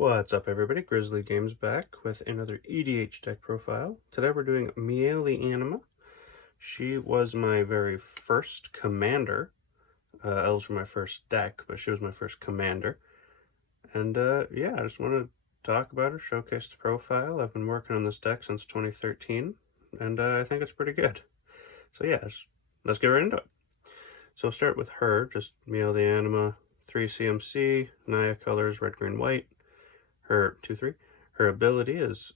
What's up everybody, Grizzly Games back with another EDH deck profile. Today we're doing Mayael the Anima. She was my very first commander. I was for my first deck, but she was my first commander. And yeah, I just want to talk about her, showcase the profile. I've been working on this deck since 2013, and I think it's pretty good. So yeah, let's get right into it. So I'll start with her, just Mayael the Anima, 3 CMC, Naya colors, red, green, white. Her 2/3. Her ability is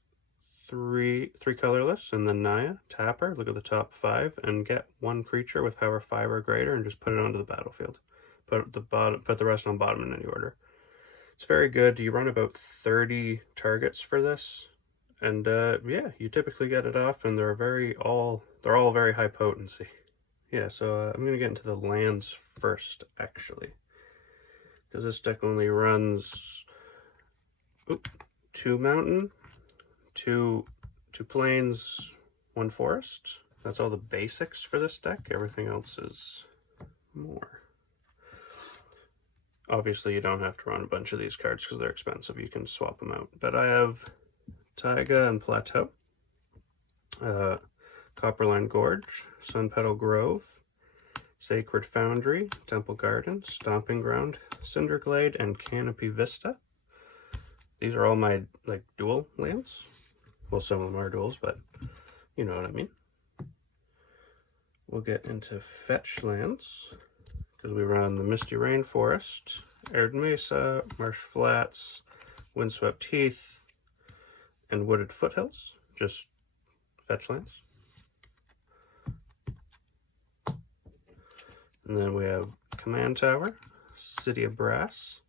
three colorless, and then Naya, tap her, look at the top 5, and get 1 creature with power 5 or greater, and just put it onto the battlefield. Put the rest on bottom in any order. It's very good. You run about 30 targets for this, and yeah, you typically get it off, and they're all very high potency. Yeah, so I'm gonna get into the lands first, actually, because this deck only runs 2 mountain, 2 plains, 1 forest. That's all the basics for this deck. Everything else is more. Obviously, you don't have to run a bunch of these cards because they're expensive. You can swap them out. But I have Taiga and Plateau, Copperline Gorge, Sun Petal Grove, Sacred Foundry, Temple Garden, Stomping Ground, Cinderglade, and Canopy Vista. These are all my, dual lands. Well, some of them are duals, but you know what I mean. We'll get into fetch lands, because we run the Misty Rainforest, Arid Mesa, Marsh Flats, Windswept Heath, and Wooded Foothills. Just fetch lands. And then we have Command Tower, City of Brass,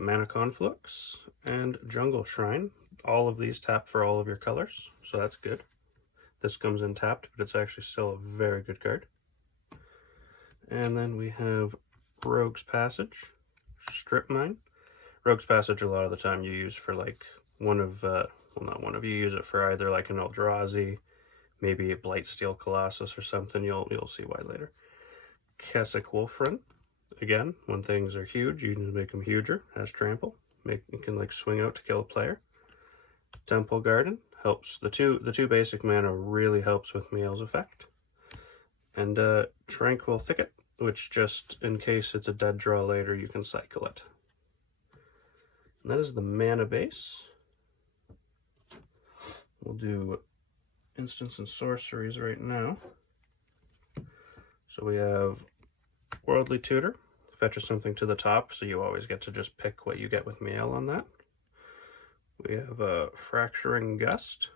Mana Conflux, and Jungle Shrine. All of these tap for all of your colors, so that's good. This comes in tapped, but it's actually still a very good card. And then we have Rogue's Passage, Strip Mine. Rogue's Passage a lot of the time you use for one of, well, not one of, you use it for either an Eldrazi, maybe a Blightsteel Colossus or something. You'll see why later. Kessig Wolfrun. Again, when things are huge, you can make them huger. Has trample. You can swing out to kill a player. Temple Garden helps. The two basic mana really helps with Mayael's effect. And Tranquil Thicket, which just in case it's a dead draw later, you can cycle it. And that is the mana base. We'll do instants and sorceries right now. So we have Worldly Tutor, fetches something to the top, so you always get to just pick what you get with Mayael on that. We have a Fracturing Gust,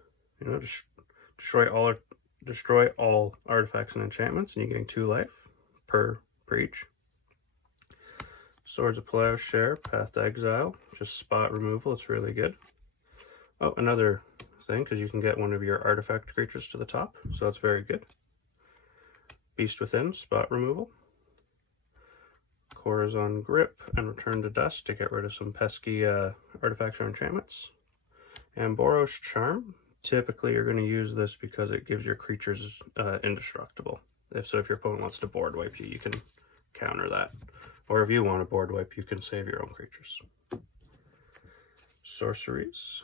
destroy all artifacts and enchantments, and you're getting 2 life per each. Swords of Plowshare, Path to Exile, just spot removal. It's really good. Oh, another thing, because you can get one of your artifact creatures to the top, so that's very good. Beast Within, spot removal. Corazon Grip and Return to Dust to get rid of some pesky artifacts or enchantments. And Boros Charm. Typically you're going to use this because it gives your creatures indestructible. If your opponent wants to board wipe you, you can counter that. Or if you want to board wipe, you can save your own creatures. Sorceries.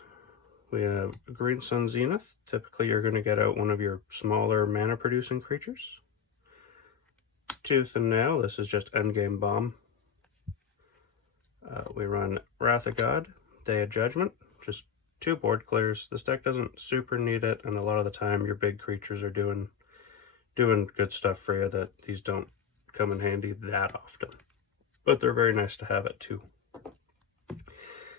We have Green Sun Zenith. Typically you're going to get out one of your smaller mana producing creatures. Tooth and Nail, this is just endgame bomb. We run Wrath of God, Day of Judgment, just 2 board clears. This deck doesn't super need it, and a lot of the time your big creatures are doing good stuff for you that these don't come in handy that often. But they're very nice to have at 2.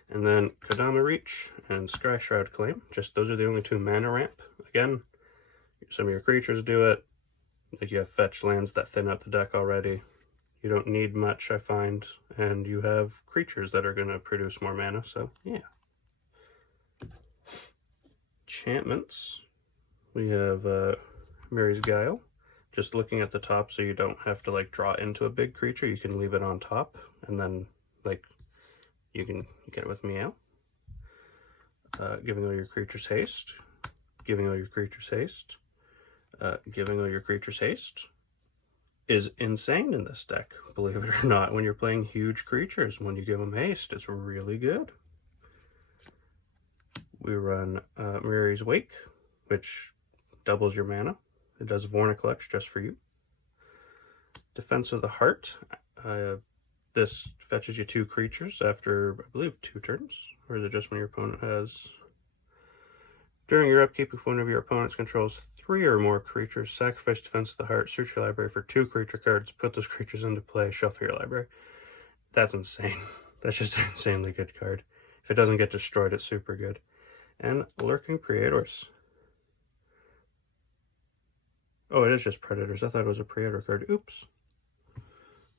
And then Kodama Reach and Sky Shroud Claim, just those are the only 2 mana ramp. Again, some of your creatures do it. You have fetch lands that thin out the deck already. You don't need much, I find, and you have creatures that are going to produce more mana, so yeah. Enchantments. We have Mary's Guile. Just looking at the top so you don't have to draw into a big creature. You can leave it on top, and then you can get it with Mayael. Giving all your creatures haste. Giving all your creatures haste. Giving all your creatures haste. is insane in this deck, believe it or not. When you're playing huge creatures, when you give them haste, it's really good. We run Mirari's Wake, which doubles your mana. It does Vorniclux just for you. Defense of the Heart. This fetches you 2 creatures after, I believe, 2 turns. Or is it just when your opponent has... During your upkeep, if one of your opponents controls 3 or more creatures, sacrifice Defense of the Heart, search your library for 2 creature cards, put those creatures into play, shuffle your library. That's insane. That's just an insanely good card. If it doesn't get destroyed, it's super good. And Lurking Praetors. Oh, it is just Predators. I thought it was a Praetor card. Oops.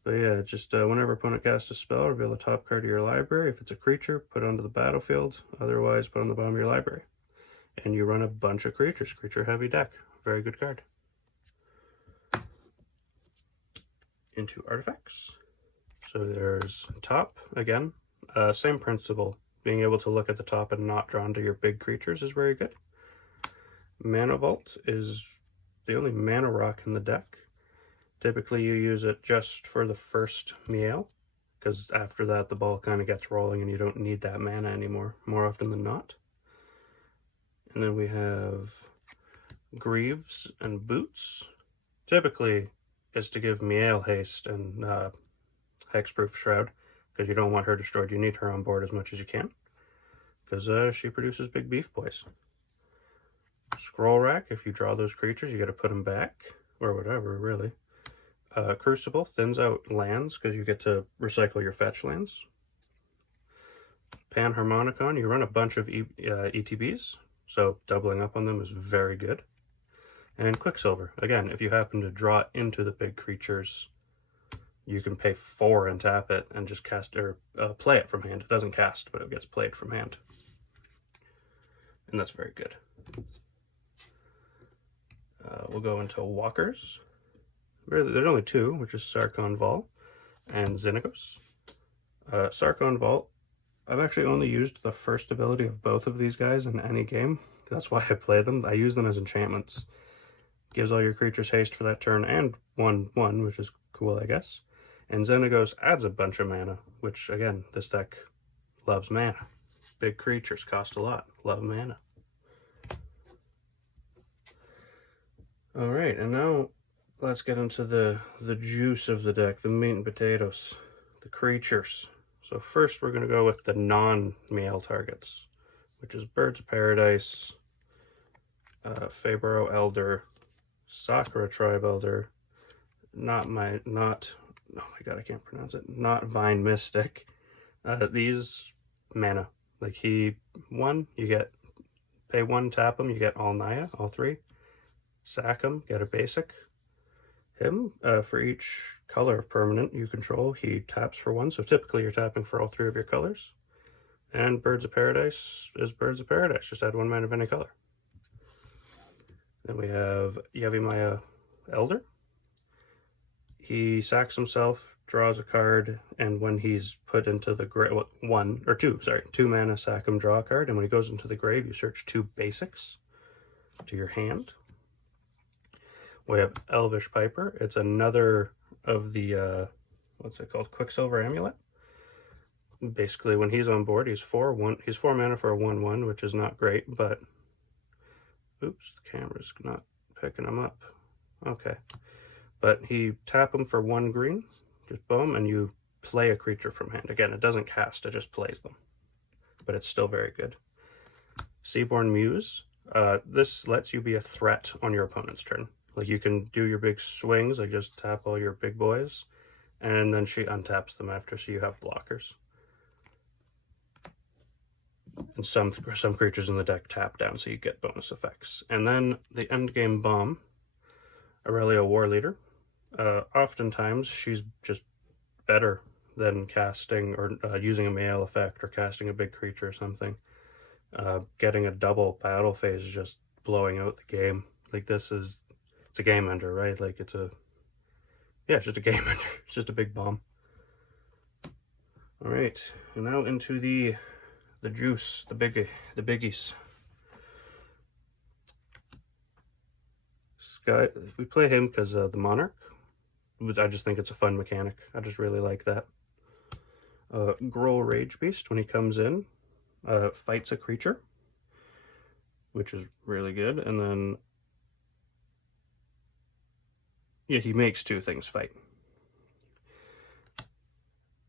But yeah, just whenever opponent casts a spell, reveal the top card of your library. If it's a creature, put it onto the battlefield. Otherwise, put it on the bottom of your library. And you run a bunch of creatures. Creature-heavy deck. Very good card. Into artifacts. So there's top, again. Same principle. Being able to look at the top and not drawn to your big creatures is very good. Mana Vault is the only mana rock in the deck. Typically you use it just for the first Mayael, because after that the ball kind of gets rolling and you don't need that mana anymore, more often than not. And then we have Greaves and Boots. Typically is to give Mayael haste and Hexproof Shroud, because you don't want her destroyed. You need her on board as much as you can, because she produces big beef boys. Scroll Rack, if you draw those creatures, you got to put them back, or whatever, really. Crucible thins out lands, because you get to recycle your fetch lands. Panharmonicon, you run a bunch of ETBs, so doubling up on them is very good. And Quicksilver, again, if you happen to draw into the big creatures, you can pay 4 and tap it and just cast, or play it from hand. It doesn't cast, but it gets played from hand. And that's very good. We'll go into Walkers. Really, there's only 2, which is Sarkhan Vol and Xenagos. Sarkhan Vault, I've actually only used the first ability of both of these guys in any game. That's why I play them. I use them as enchantments. Gives all your creatures haste for that turn and 1/1, which is cool, I guess. And Xenagos adds a bunch of mana, which, again, this deck loves mana. Big creatures cost a lot. Love mana. Alright, and now let's get into the juice of the deck, the meat and potatoes, the creatures. So first we're going to go with the non-Mayael targets, which is Birds of Paradise, Fabro Elder, Sakura Tribe Elder, not Vine Mystic. These mana, like you pay 1, tap them, you get all Naya, all 3. Sack them, get a basic. Him, for each color of permanent you control, he taps for 1, so typically you're tapping for all 3 of your colors. And Birds of Paradise is Birds of Paradise, just add 1 mana of any color. Then we have Mayael Elder. He sacks himself, draws a card, and when he's put into the grave, 2 mana, sack him, draw a card, and when he goes into the grave, you search 2 basics to your hand. We have Elvish Piper. It's another of the, what's it called, Quicksilver Amulet. Basically, when he's on board, he's 4 mana for a 1/1, which is not great, but, oops, the camera's not picking him up. Okay. But he tap him for 1 green, just boom, and you play a creature from hand. Again, it doesn't cast, it just plays them. But it's still very good. Seaborn Muse. This lets you be a threat on your opponent's turn. Like, you can do your big swings, like just tap all your big boys, and then she untaps them after, so you have blockers. And some creatures in the deck tap down, so you get bonus effects. And then the endgame bomb, Aurelia War Leader. Oftentimes, she's just better than casting or using a Mayael effect or casting a big creature or something. Getting a double battle phase is just blowing out the game. Like, it's a game ender, right? Like, it's just a game ender. It's just a big bomb. All right, and now into the juice, the biggies. We play him because the Monarch. I just think it's a fun mechanic. I just really like that. Growl Rage Beast, when he comes in, fights a creature, which is really good. And then, yeah, he makes two things fight.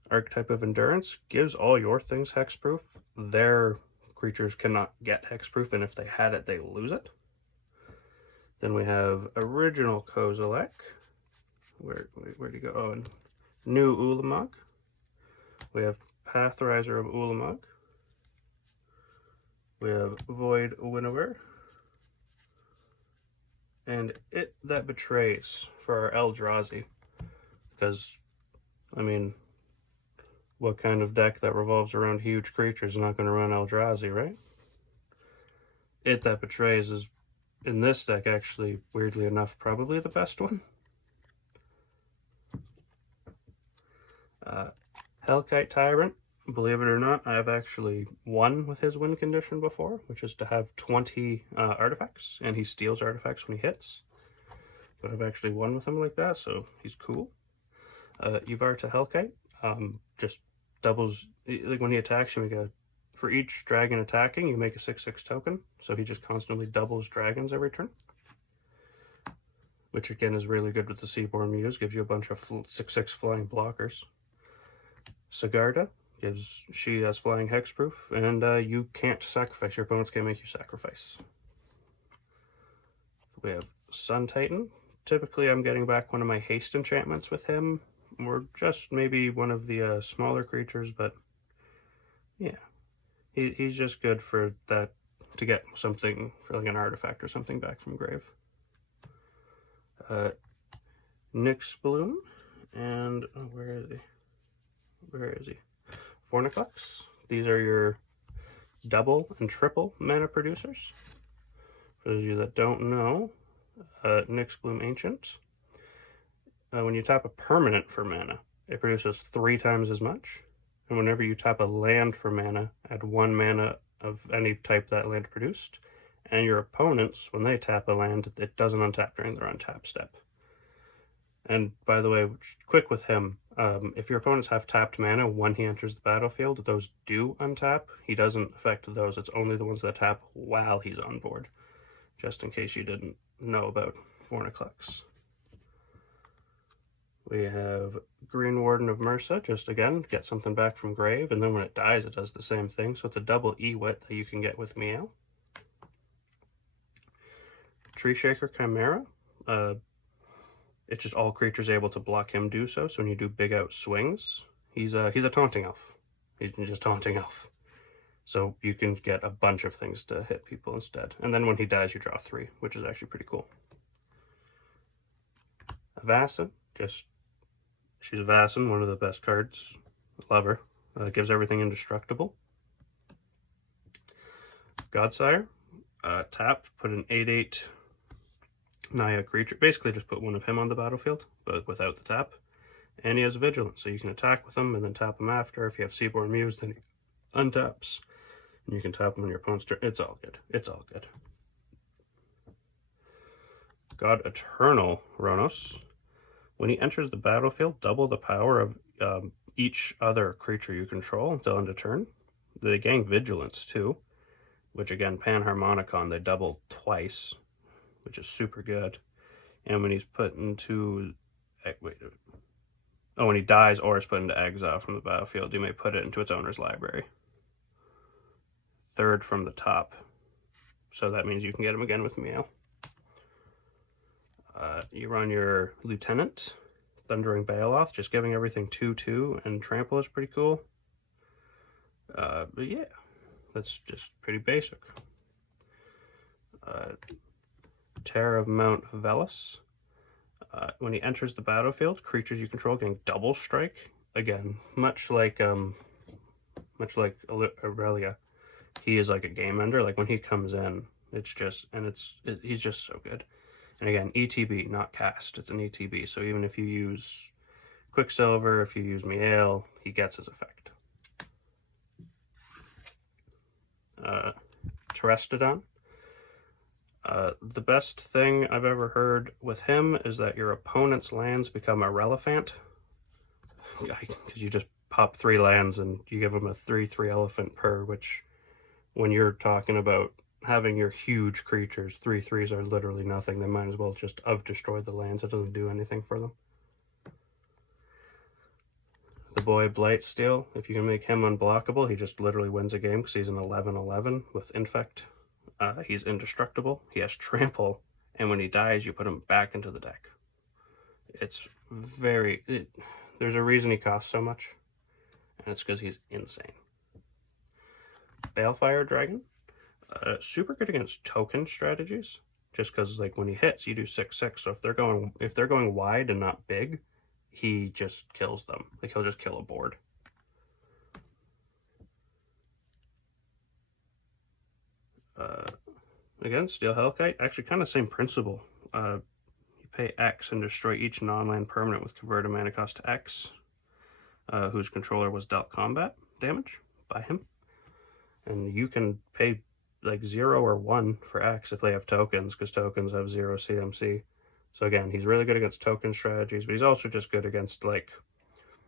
Archetype of Endurance gives all your things hexproof. Their creatures cannot get hexproof, and if they had it, they lose it. Then we have Original Kozilek. Where'd he go? Oh, and New Ulamog. We have Pathriser of Ulamog. We have Void Winnower. And It That Betrays for our Eldrazi. Because, I mean, what kind of deck that revolves around huge creatures is not going to run Eldrazi, right? It That Betrays is, in this deck, actually, weirdly enough, probably the best one. Hellcat Tyrant, believe it or not, I've actually won with his win condition before, which is to have 20 artifacts, and he steals artifacts when he hits. But I've actually won with him like that, so he's cool. Uvarta Hellcat, just doubles, like when he attacks you, for each dragon attacking, you make a 6/6 token, so he just constantly doubles dragons every turn. Which again is really good with the Seaborn Muse, gives you a bunch of 6/6 flying blockers. Sigarda, she has flying hexproof, and you can't sacrifice. Your opponents can't make you sacrifice. We have Sun Titan. Typically, I'm getting back one of my haste enchantments with him, or just maybe one of the smaller creatures, but yeah. He's just good for that, to get something, for like an artifact or something back from grave. Nyx Bloom, and where is he? Forniclex. These are your double and triple mana producers. For those of you that don't know, Nyx Bloom Ancient. When you tap a permanent for mana, it produces 3 times as much. And whenever you tap a land for mana, add 1 mana of any type that land produced. And your opponents, when they tap a land, it doesn't untap during their untap step. And by the way, quick with him, if your opponents have tapped mana when he enters the battlefield, those do untap. He doesn't affect those. It's only the ones that tap while he's on board, just in case you didn't know about Forniclex. We have Green Warden of Mursa, just again, get something back from grave, and then when it dies, it does the same thing. So it's a double E-Wit that you can get with Mayael. Tree Shaker Chimera. It's just all creatures able to block him do so. So when you do big out swings, he's a taunting elf. He's just taunting elf. So you can get a bunch of things to hit people instead. And then when he dies, you draw 3, which is actually pretty cool. Avacyn, she's Avacyn, one of the best cards. Love her. Gives everything indestructible. Godsire, tap, put an 8/8 Naya creature. Basically just put one of him on the battlefield, but without the tap. And he has Vigilance, so you can attack with him and then tap him after. If you have Seaborn Muse, then he untaps. And you can tap him on your opponent's turn. It's all good. It's all good. God Eternal Ronos. When he enters the battlefield, double the power of each other creature you control until end of turn. They gain Vigilance too, which again, Panharmonicon, they double twice, which is super good. And when he's put into, when he dies or is put into exile from the battlefield, you may put it into its owner's library. 3rd from the top. So that means you can get him again with Mayael. You run your Lieutenant, Thundering Baloth, just giving everything 2/2, and Trample is pretty cool. But yeah, that's just pretty basic. Terror of Mount Velis. When he enters the battlefield, creatures you control getting double strike. Again, much like Aurelia, he is like a game ender. Like when he comes in, it's just, and he's just so good. And again, ETB, not cast. It's an ETB. So even if you use Quicksilver, if you use Mayael, he gets his effect. Terestodon. The best thing I've ever heard with him is that your opponent's lands become irrelevant. Because you just pop 3 lands and you give them a 3/3 elephant per, which when you're talking about having your huge creatures, 3/3s are literally nothing. They might as well just have destroyed the lands. It doesn't do anything for them. The boy Blightsteel, if you can make him unblockable, he just literally wins a game because he's an 11/11 with Infect. He's indestructible, he has Trample, and when he dies, you put him back into the deck. It's there's a reason he costs so much, and it's because he's insane. Balefire Dragon, super good against token strategies, just because like when he hits, you do 6/6. So if they're going wide and not big, he just kills them. Like he'll just kill a board. Again, Steel Hellcat, actually kind of same principle. You pay X and destroy each non-land permanent with converted mana cost to X, whose controller was dealt combat damage by him. And you can pay like 0 or 1 for X if they have tokens, because tokens have 0 CMC. So again, he's really good against token strategies, but he's also just good against like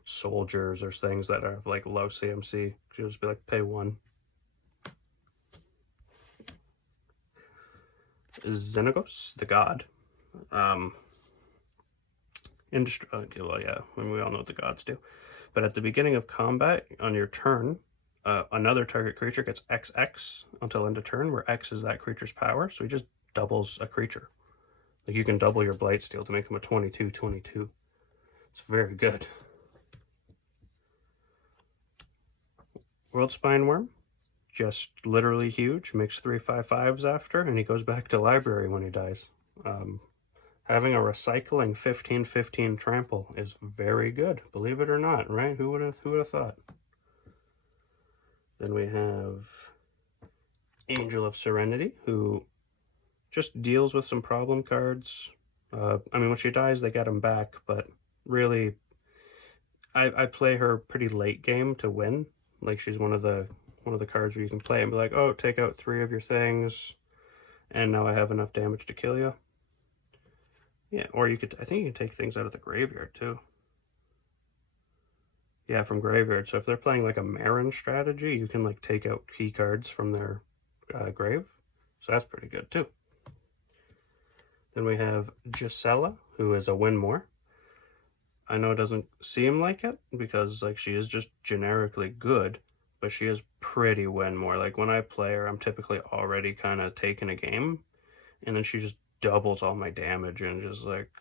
soldiers or things that have like low CMC. You'll just be like, pay 1. Xenagos, the god. Well, yeah, I mean, we all know what the gods do. But at the beginning of combat, on your turn, another target creature gets XX until end of turn, where X is that creature's power, so he just doubles a creature. Like you can double your Blightsteel to make him a 22/22. It's very good. World Spine Worm, just literally huge, makes 3/5/5s after, and he goes back to library when he dies. Having a recycling 15/15 trample is very good, believe it or not, right? Who would have thought? Then we have Angel of Serenity, who just deals with some problem cards. I mean, when she dies, they get them back, but really, I play her pretty late game to win. Like she's one of the cards where you can play and be like, oh, take out 3 of your things, and now I have enough damage to kill you. Yeah, or I think you can take things out of the graveyard too. Yeah, from graveyard. So if they're playing like a Marin strategy, you can like take out key cards from their grave. So that's pretty good too. Then we have Gisela, who is a win more. I know it doesn't seem like it because like she is just generically good, but she is pretty win more. Like when I play her, I'm typically already kind of taking a game, and then she just doubles all my damage, and just like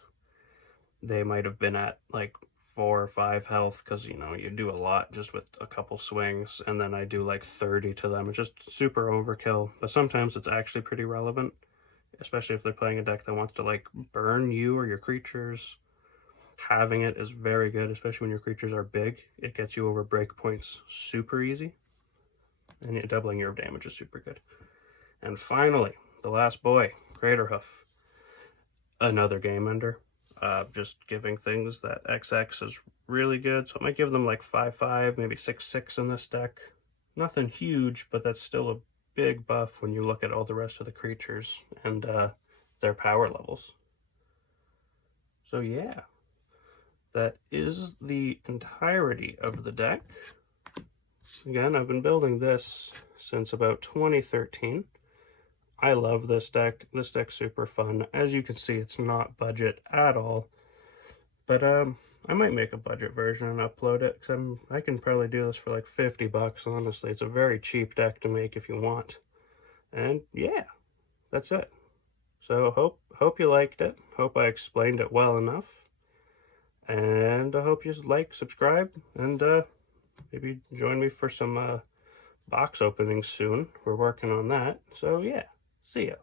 they might have been at like 4 or 5 health because you know you do a lot just with a couple swings, and then I do like 30 to them. It's just super overkill, but sometimes it's actually pretty relevant, especially if they're playing a deck that wants to like burn you or your creatures. Having it is very good, especially when your creatures are big. It gets you over breakpoints super easy, and doubling your damage is super good. And finally, the last boy, Craterhoof, another game ender. Just giving things that XX is really good, so I might give them like 5/5, maybe 6/6 in this deck. Nothing huge, but that's still a big buff when you look at all the rest of the creatures and their power levels. So yeah, that is the entirety of the deck. Again, I've been building this since about 2013. I love this deck. This deck's super fun. As you can see, it's not budget at all. But I might make a budget version and upload it, because I can probably do this for like 50 bucks, honestly. It's a very cheap deck to make if you want. And yeah, that's it. So hope you liked it. Hope I explained it well enough. And I hope you like, subscribe, and maybe join me for some box openings soon. We're working on that. So yeah, see ya.